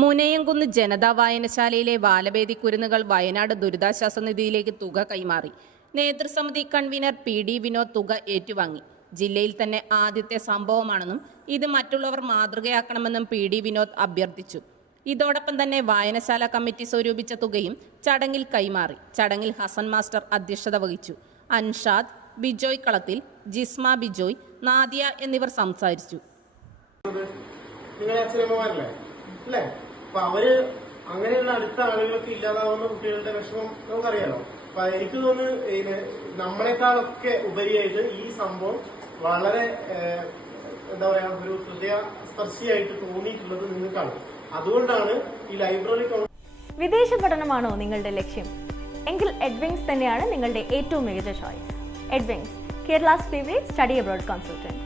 മുനയംകുന്ന് ജനതാ വായനശാലയിലെ ബാലവേദി കുരുന്നുകൾ വയനാട് ദുരിതാശ്വാസ നിധിയിലേക്ക് തുക കൈമാറി. നേതൃസമിതി കൺവീനർ പി ഡി വിനോദ് തുക ഏറ്റുവാങ്ങി. ജില്ലയിൽ തന്നെ ആദ്യത്തെ സംഭവമാണെന്നും ഇത് മറ്റുള്ളവർ മാതൃകയാക്കണമെന്നും പി ഡി വിനോദ് അഭ്യർത്ഥിച്ചു. ഇതോടൊപ്പം തന്നെ വായനശാല കമ്മിറ്റി സ്വരൂപിച്ച തുകയും ചടങ്ങിൽ കൈമാറി. ചടങ്ങിൽ ഹസൻ മാസ്റ്റർ അധ്യക്ഷത വഹിച്ചു. അൻഷാദ് ബിജോയ് കളത്തിൽ ജിസ്മ ബിജോയ് നാദിയ എന്നിവർ സംസാരിച്ചു. അല്ലേ? അപ്പൊ അവർ അങ്ങനെയുള്ള അടുത്ത ആളുകളൊക്കെ ഇല്ലാതാവുന്ന കുട്ടികളുടെ വിഷമം നമുക്കറിയാലോ. അപ്പൊ എനിക്ക് തോന്നുന്നു നമ്മളെക്കാളൊക്കെ ഉപരിയായിട്ട് ഈ സംഭവം വളരെ എന്താ പറയാ ഒരു ഹൃദയ സ്പർശിയായിട്ട് തോന്നിയിട്ടുള്ളത് നിങ്ങൾക്കാണ് അതുകൊണ്ടാണ് ഈ ലൈബ്രറി വിദേശ പഠനമാണോ നിങ്ങളുടെ ലക്ഷ്യം? എങ്കിൽ എഡ്വിങ്സ് തന്നെയാണ് നിങ്ങളുടെ ഏറ്റവും മികച്ച choice Edwings Kerala's favourite study abroad consultant